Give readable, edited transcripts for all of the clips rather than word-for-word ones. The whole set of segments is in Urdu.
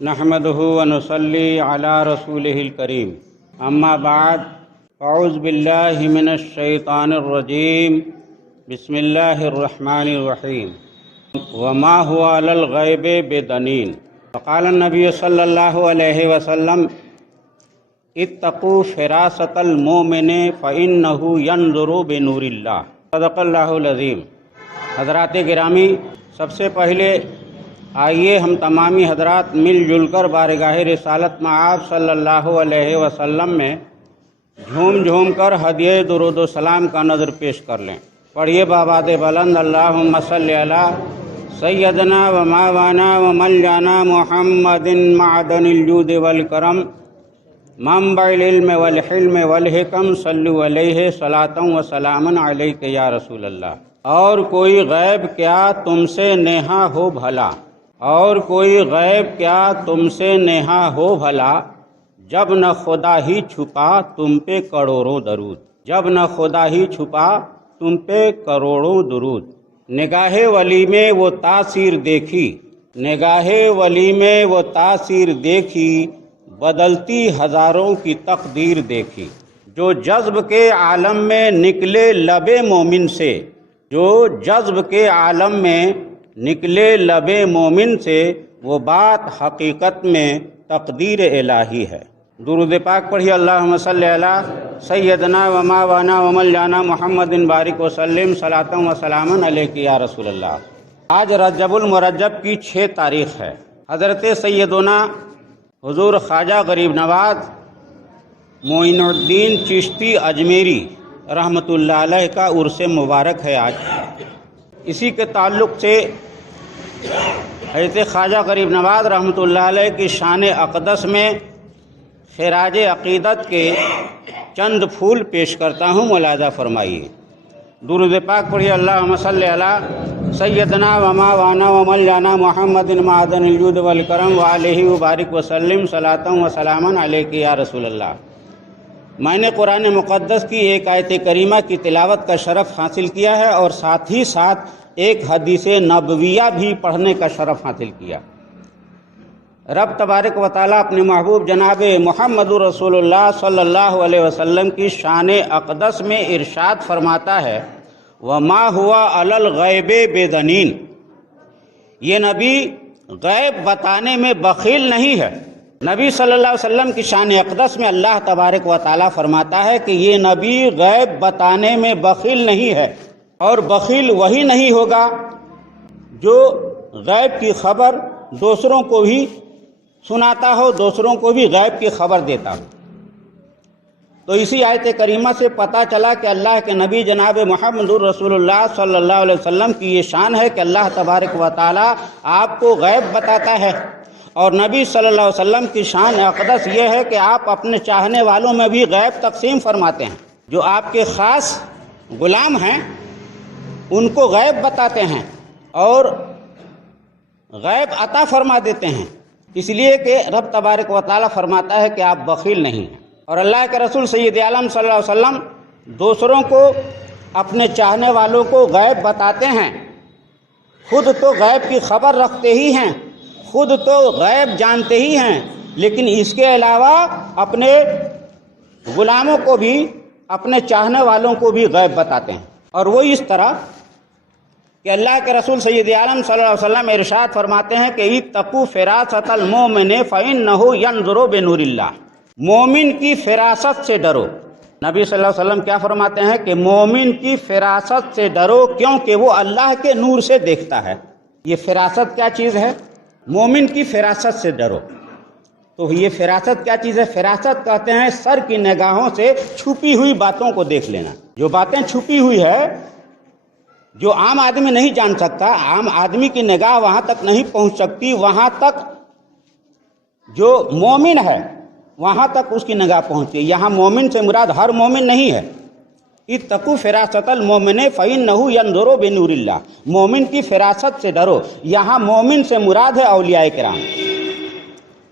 نحمده ونصلي على رسوله الكريم اما بعد اعوذ باللہ من الشیطان الرجیم بسم اللہ الرحمن الرحیم وما هو علی الغیب بدنین وقال النبی صلی اللہ علیہ وسلم اتقوا فراست المؤمن فإنه ينظر بنور اللہ صدق اللہ العظیم۔ حضرات گرامی، سب سے پہلے آئیے ہم تمامی حضرات مل جل کر بارگاہ رسالت مآب صلی اللہ علیہ وسلم میں جھوم جھوم کر ہدیہ درود و سلام کا نظر پیش کر لیں۔ پڑھیے بآباد بلند اللہم صلی علی سیدنا و مولانا و مولانا محمد معدن الجود والکرم منبع العلم والحلم والحکم صلو علیہ صلاۃ و سلام علیک یا رسول اللہ۔ اور کوئی غیب کیا تم سے نیہا ہو بھلا، اور کوئی غیب کیا تم سے نیہا ہو بھلا، جب نہ خدا ہی چھپا تم پہ کروڑوں درود، جب نہ خدا ہی چھپا تم پہ کروڑوں درود۔ نگاہ ولی میں وہ تاثیر دیکھی، نگاہ ولی میں وہ تاثیر دیکھی، بدلتی ہزاروں کی تقدیر دیکھی۔ جو جذب کے عالم میں نکلے لب مومن سے، جو جذب کے عالم میں نکلے لب مومن سے، وہ بات حقیقت میں تقدیر الہی ہے۔ درود پاک پڑھیے اللہم صلی علی سیدنا و مولانا و مولانا محمد بارک وسلم صلاۃ و سلام علیک یا رسول اللہ۔ آج رجب المرجب کی 6 تاریخ ہے۔ حضرت سیدنا حضور خواجہ غریب نواز معین الدین چشتی اجمیری رحمۃ اللہ علیہ کا عرس مبارک ہے آج۔ اسی کے تعلق سے حضرت خواجہ غریب نواز رحمۃ اللہ علیہ کی شان اقدس میں خراج عقیدت کے چند پھول پیش کرتا ہوں، ملاحظہ فرمائیے۔ درود پاک پڑھیے اللہم صلی علی سیدنا و مولانا و مولانا محمد معدن الجود والکرم وآلہ وبارک وسلم صلاۃ و سلام علیک یا رسول اللہ۔ میں نے قرآن مقدس کی ایک آیت کریمہ کی تلاوت کا شرف حاصل کیا ہے اور ساتھ ہی ساتھ ایک حدیث نبویہ بھی پڑھنے کا شرف حاصل کیا۔ رب تبارک و تعالیٰ اپنے محبوب جناب محمد رسول اللہ صلی اللہ علیہ وسلم کی شان اقدس میں ارشاد فرماتا ہے وما ہوا علی الغیب بدنین، یہ نبی غیب بتانے میں بخیل نہیں ہے۔ نبی صلی اللہ علیہ وسلم کی شان اقدس میں اللہ تبارک و تعالیٰ فرماتا ہے کہ یہ نبی غیب بتانے میں بخیل نہیں ہے، اور بخیل وہی نہیں ہوگا جو غیب کی خبر دوسروں کو بھی سناتا ہو، دوسروں کو بھی غیب کی خبر دیتا ہو۔ تو اسی آیت کریمہ سے پتہ چلا کہ اللہ کے نبی جناب محمد رسول اللہ صلی اللہ علیہ وسلم کی یہ شان ہے کہ اللہ تبارک و تعالیٰ آپ کو غیب بتاتا ہے، اور نبی صلی اللہ علیہ وسلم کی شان اقدس یہ ہے کہ آپ اپنے چاہنے والوں میں بھی غیب تقسیم فرماتے ہیں۔ جو آپ کے خاص غلام ہیں ان کو غیب بتاتے ہیں اور غیب عطا فرما دیتے ہیں، اس لیے کہ رب تبارک و تعالیٰ فرماتا ہے کہ آپ بخیل نہیں ہیں۔ اور اللہ کے رسول سید عالم صلی اللہ علیہ وسلم دوسروں کو، اپنے چاہنے والوں کو غیب بتاتے ہیں، خود تو غیب کی خبر رکھتے ہی ہیں، خود تو غیب جانتے ہی ہیں، لیکن اس کے علاوہ اپنے غلاموں کو بھی، اپنے چاہنے والوں کو بھی غیب بتاتے ہیں۔ اور وہ اس طرح کہ اللہ کے رسول سید عالم صلی اللہ علیہ وسلم ارشاد فرماتے ہیں کہ اتقوا فراست المؤمن فإنه ينظر بنور اللہ، مومن کی فراست سے ڈرو۔ نبی صلی اللہ علیہ وسلم کیا فرماتے ہیں کہ مومن کی فراست سے ڈرو کیونکہ وہ اللہ کے نور سے دیکھتا ہے۔ یہ فراست کیا چیز ہے؟ مومن کی فراست سے ڈرو۔ تو یہ فراست کیا چیز ہے؟ فراست کہتے ہیں سر کی نگاہوں سے چھپی ہوئی باتوں کو دیکھ لینا۔ جو باتیں چھپی ہوئی ہے، جو عام آدمی نہیں جان سکتا، عام آدمی کی نگاہ وہاں تک نہیں پہنچ سکتی، وہاں تک جو مومن ہے وہاں تک اس کی نگاہ پہنچتی ہے۔ یہاں مومن سے مراد ہر مومن نہیں ہے۔ اتقوا فراست المؤمن فإنه ينظر بنور اللہ، مومن کی فراست سے ڈرو۔ یہاں مومن سے مراد ہے اولیاء کرام،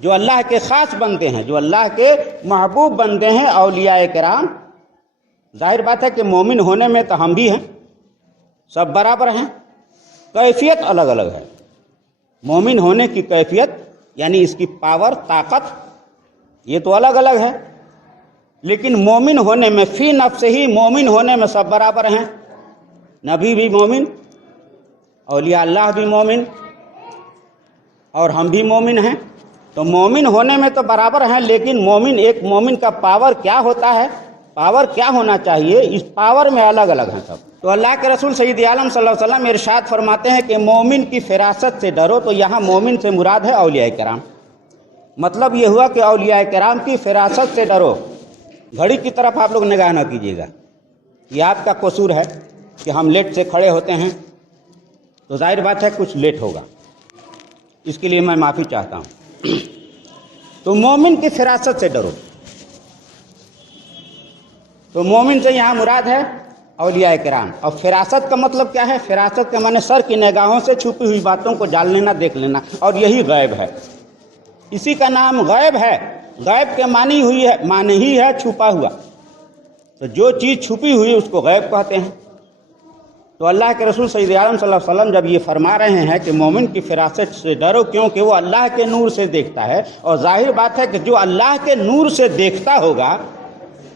جو اللہ کے خاص بندے ہیں، جو اللہ کے محبوب بندے ہیں، اولیاء کرام۔ ظاہر بات ہے کہ مومن ہونے میں تو ہم بھی ہیں، سب برابر ہیں، کیفیت الگ الگ ہے۔ مومن ہونے کی کیفیت یعنی اس کی پاور، طاقت، یہ تو الگ الگ ہے، لیکن مومن ہونے میں فی نفس ہی مومن ہونے میں سب برابر ہیں۔ نبی بھی مومن، اولیاء اللہ بھی مومن، اور ہم بھی مومن ہیں، تو مومن ہونے میں تو برابر ہیں، لیکن مومن ایک مومن کا پاور کیا ہوتا ہے، پاور کیا ہونا چاہیے، اس پاور میں الگ الگ ہیں سب۔ تو اللہ کے رسول سید عالم صلی اللہ علیہ وسلم ارشاد فرماتے ہیں کہ مومن کی فراست سے ڈرو، تو یہاں مومن سے مراد ہے اولیاء کرام۔ مطلب یہ ہوا کہ اولیاء کرام کی فراست سے ڈرو۔ گھڑی کی طرف آپ لوگ نگاہ نہ کیجیے گا، یہ آپ کا قصور ہے کہ ہم لیٹ سے کھڑے ہوتے ہیں تو ظاہر بات ہے کچھ لیٹ ہوگا، اس کے لیے میں معافی چاہتا ہوں۔ تو مومن کی فراست سے ڈرو، تو مومن سے یہاں مراد ہے اولیاء کرام۔ اور فراست کا مطلب کیا ہے؟ فراست کا معنی سر کی نگاہوں سے چھپی ہوئی باتوں کو جان لینا، دیکھ لینا، اور یہی غیب ہے، اسی کا نام غیب ہے۔ غیب کے معنی ہی ہے چھپا ہوا، تو جو چیز چھپی ہوئی اس کو غیب کہتے ہیں۔ تو اللہ کے رسول سید عالم صلی اللہ علیہ وسلم جب یہ فرما رہے ہیں کہ مومن کی فراست سے ڈرو، کیونکہ وہ اللہ کے نور سے دیکھتا ہے، اور ظاہر بات ہے کہ جو اللہ کے نور سے دیکھتا ہوگا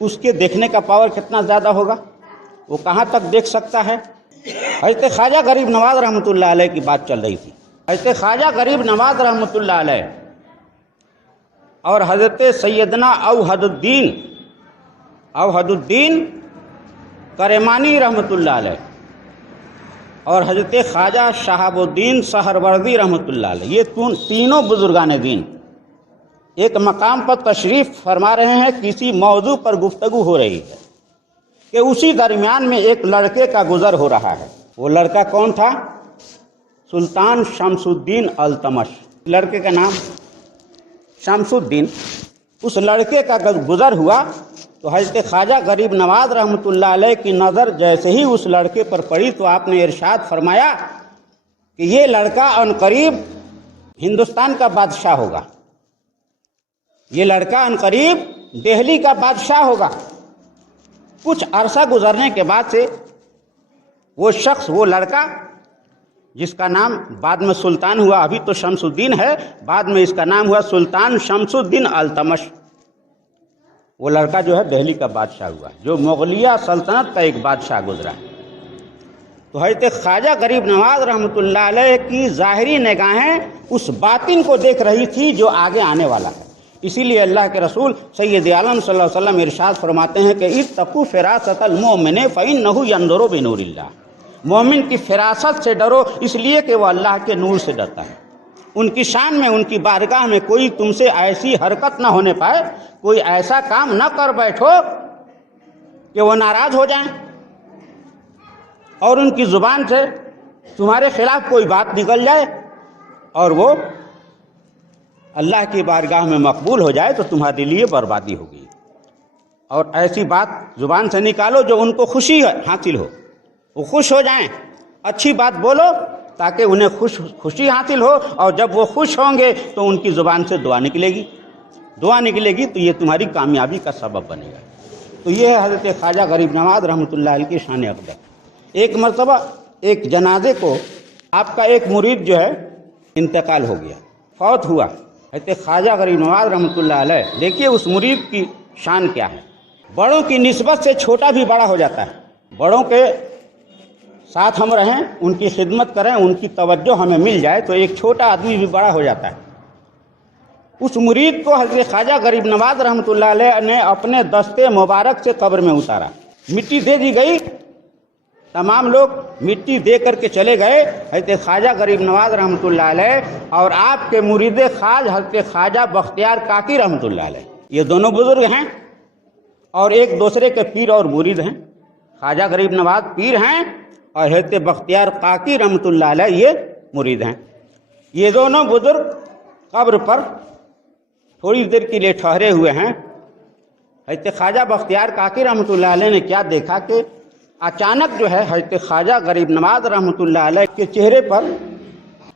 اس کے دیکھنے کا پاور کتنا زیادہ ہوگا، وہ کہاں تک دیکھ سکتا ہے۔ حضرت خواجہ غریب نواز رحمۃ اللہ علیہ کی بات چل رہی تھی۔ حضرت خواجہ غریب نواز رحمۃ اللہ علیہ اور حضرت سیدنا اوحد الدین کرمانی رحمۃ اللہ علیہ اور حضرت خواجہ شہاب الدین سہروردی رحمۃ اللہ علیہ، یہ تینوں بزرگان دین ایک مقام پر تشریف فرما رہے ہیں، کسی موضوع پر گفتگو ہو رہی ہے کہ اسی درمیان میں ایک لڑکے کا گزر ہو رہا ہے۔ وہ لڑکا کون تھا؟ سلطان شمس الدین التمش، لڑکے کا نام شمس الدین۔ اس لڑکے کا گزر ہوا تو حضرت خواجہ غریب نواز رحمۃ اللہ علیہ کی نظر جیسے ہی اس لڑکے پر پڑی تو آپ نے ارشاد فرمایا کہ یہ لڑکا عنقریب ہندوستان کا بادشاہ ہوگا، یہ لڑکا عنقریب دہلی کا بادشاہ ہوگا۔ کچھ عرصہ گزرنے کے بعد سے وہ شخص، وہ لڑکا جس کا نام بعد میں سلطان ہوا، ابھی تو شمس الدین ہے، بعد میں اس کا نام ہوا سلطان شمس الدین التمش، وہ لڑکا جو ہے دہلی کا بادشاہ ہوا، جو مغلیہ سلطنت کا ایک بادشاہ گزرا۔ تو حضرت خواجہ غریب نواز رحمۃ اللہ علیہ کی ظاہری نگاہیں اس باطن کو دیکھ رہی تھی جو آگے آنے والا ہے۔ اسی لیے اللہ کے رسول سید عالم صلی اللہ علیہ وسلم ارشاد فرماتے ہیں کہ اتقوا فراست المؤمن فإنہ ينظر بنور اللہ، مومن کی فراست سے ڈرو اس لیے کہ وہ اللہ کے نور سے ڈرتا ہے۔ ان کی شان میں، ان کی بارگاہ میں کوئی تم سے ایسی حرکت نہ ہونے پائے، کوئی ایسا کام نہ کر بیٹھو کہ وہ ناراض ہو جائیں، اور ان کی زبان سے تمہارے خلاف کوئی بات نکل جائے اور وہ اللہ کی بارگاہ میں مقبول ہو جائے تو تمہارے لیے بربادی ہوگی۔ اور ایسی بات زبان سے نکالو جو ان کو خوشی حاصل ہو، وہ خوش ہو جائیں، اچھی بات بولو تاکہ انہیں خوشی حاصل ہو، اور جب وہ خوش ہوں گے تو ان کی زبان سے دعا نکلے گی تو یہ تمہاری کامیابی کا سبب بنے گا۔ تو یہ ہے حضرت خواجہ غریب نواز رحمۃ اللہ علیہ کی شان اقدس۔ ایک مرتبہ ایک جنازے کو آپ کا ایک مرید جو ہے انتقال ہو گیا، فوت ہوا۔ حضرت خواجہ غریب نواز رحمۃ اللہ علیہ، دیکھیے اس مرید کی شان کیا ہے، بڑوں کی نسبت سے چھوٹا بھی بڑا ہو جاتا ہے، بڑوں کے ساتھ ہم رہیں، ان کی خدمت کریں، ان کی توجہ ہمیں مل جائے تو ایک چھوٹا آدمی بھی بڑا ہو جاتا ہے۔ اس مرید کو حضرت خواجہ غریب نواز رحمۃ اللہ علیہ نے اپنے دستے مبارک سے قبر میں اتارا، مٹی دے دی گئی، تمام لوگ مٹی دے کر کے چلے گئے۔ حضرت خواجہ غریب نواز رحمۃ اللہ علیہ اور آپ کے مرید خاص حضرت خواجہ بختیار کاکی رحمۃ اللہ علیہ، یہ دونوں بزرگ ہیں اور ایک دوسرے کے پیر اور مرید ہیں۔ خواجہ غریب نواز پیر ہیں اور حضرت بختیار کاکی رحمۃ اللہ علیہ یہ مرید ہیں۔ یہ دونوں بزرگ قبر پر تھوڑی دیر کے لیے ٹھہرے ہوئے ہیں۔ حضرت خواجہ بختیار کاکی رحمۃ اللہ علیہ نے کیا دیکھا کہ اچانک جو ہے حضرت خواجہ غریب نواز رحمۃ اللہ علیہ کے چہرے پر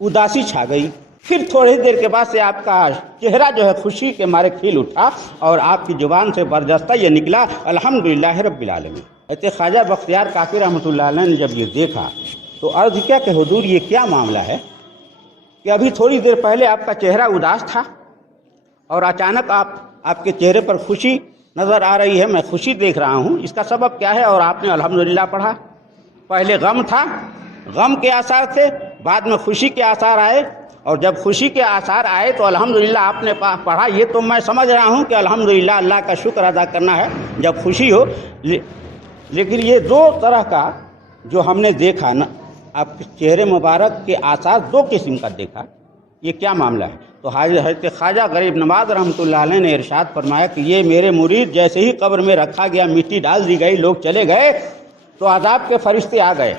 اداسی چھا گئی، پھر تھوڑی دیر کے بعد سے آپ کا چہرہ جو ہے خوشی کے مارے کھل اٹھا اور آپ کی زبان سے برجستہ یہ نکلا الحمدللہ رب العالمین۔ حضرت خواجہ بختیار کاکی رحمۃ اللہ علیہ نے جب یہ دیکھا تو عرض کیا کہ حضور یہ کیا معاملہ ہے، کہ ابھی تھوڑی دیر پہلے آپ کا چہرہ اداس تھا اور اچانک آپ کے چہرے پر خوشی نظر آ رہی ہے، میں خوشی دیکھ رہا ہوں، اس کا سبب کیا ہے؟ اور آپ نے الحمدللہ پڑھا۔ پہلے غم تھا، غم کے آثار تھے، بعد میں خوشی کے آثار آئے، اور جب خوشی کے آثار آئے تو الحمدللہ آپ نے پڑھا۔ یہ تو میں سمجھ رہا ہوں کہ الحمدللہ اللہ کا شکر ادا کرنا ہے جب خوشی ہو، لیکن یہ دو طرح کا جو ہم نے دیکھا نا، آپ کے چہرے مبارک کے آثار دو قسم کا دیکھا، یہ کیا معاملہ ہے؟ تو حضرت خواجہ غریب نواز رحمۃ اللہ علیہ نے ارشاد فرمایا کہ یہ میرے مرید جیسے ہی قبر میں رکھا گیا، مٹی ڈال دی گئی، لوگ چلے گئے تو عذاب کے فرشتے آ گئے،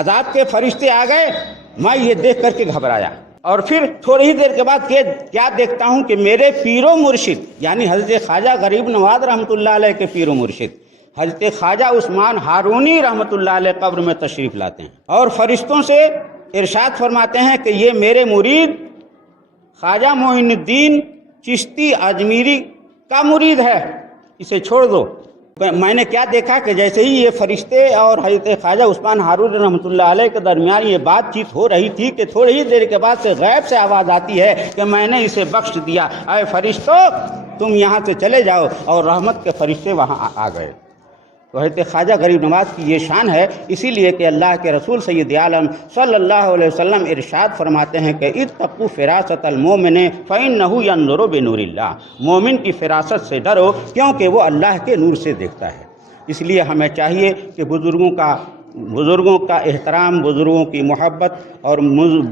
عذاب کے فرشتے آ گئے۔ میں یہ دیکھ کر کے گھبرایا، اور پھر تھوڑی ہی دیر کے بعد کیا دیکھتا ہوں کہ میرے پیر و مرشد یعنی حضرت خواجہ غریب نواز رحمۃ اللہ علیہ کے پیر و مرشد حضرت خواجہ عثمان ہارونی رحمۃ اللہ علیہ قبر میں تشریف لاتے ہیں، اور فرشتوں سے ارشاد فرماتے ہیں کہ یہ میرے مرید خواجہ معین الدین چشتی اجمیری کا مرید ہے، اسے چھوڑ دو۔ میں نے کیا دیکھا کہ جیسے ہی یہ فرشتے اور حضرت خواجہ عثمان ہارون رحمۃ اللہ علیہ کے درمیان یہ بات چیت ہو رہی تھی کہ تھوڑی ہی دیر کے بعد سے غیب سے آواز آتی ہے کہ میں نے اسے بخش دیا، اے فرشتوں تم یہاں سے چلے جاؤ، اور رحمت کے فرشتے وہاں آ گئے۔ تو حضرت خواجہ غریب نواز کی یہ شان ہے، اسی لیے کہ اللہ کے رسول سید عالم صلی اللہ علیہ وسلم ارشاد فرماتے ہیں کہ اتقوا فراست المومن فإنہ ینظر بنور اللہ، مومن کی فراست سے ڈرو کیونکہ وہ اللہ کے نور سے دیکھتا ہے۔ اس لیے ہمیں چاہیے کہ بزرگوں کا احترام، بزرگوں کی محبت اور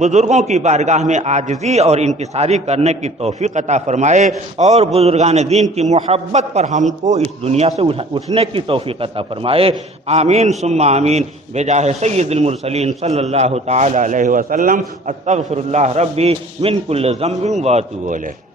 بزرگوں کی بارگاہ میں عاجزی اور انکساری کرنے کی توفیق عطا فرمائے، اور بزرگان دین کی محبت پر ہم کو اس دنیا سے اٹھنے کی توفیق عطا فرمائے۔ آمین ثم آمین بجاہ سید المرسلین صلی اللہ تعالی علیہ وسلم۔ استغفر اللہ ربی من کل ذنب واتوب الیہ۔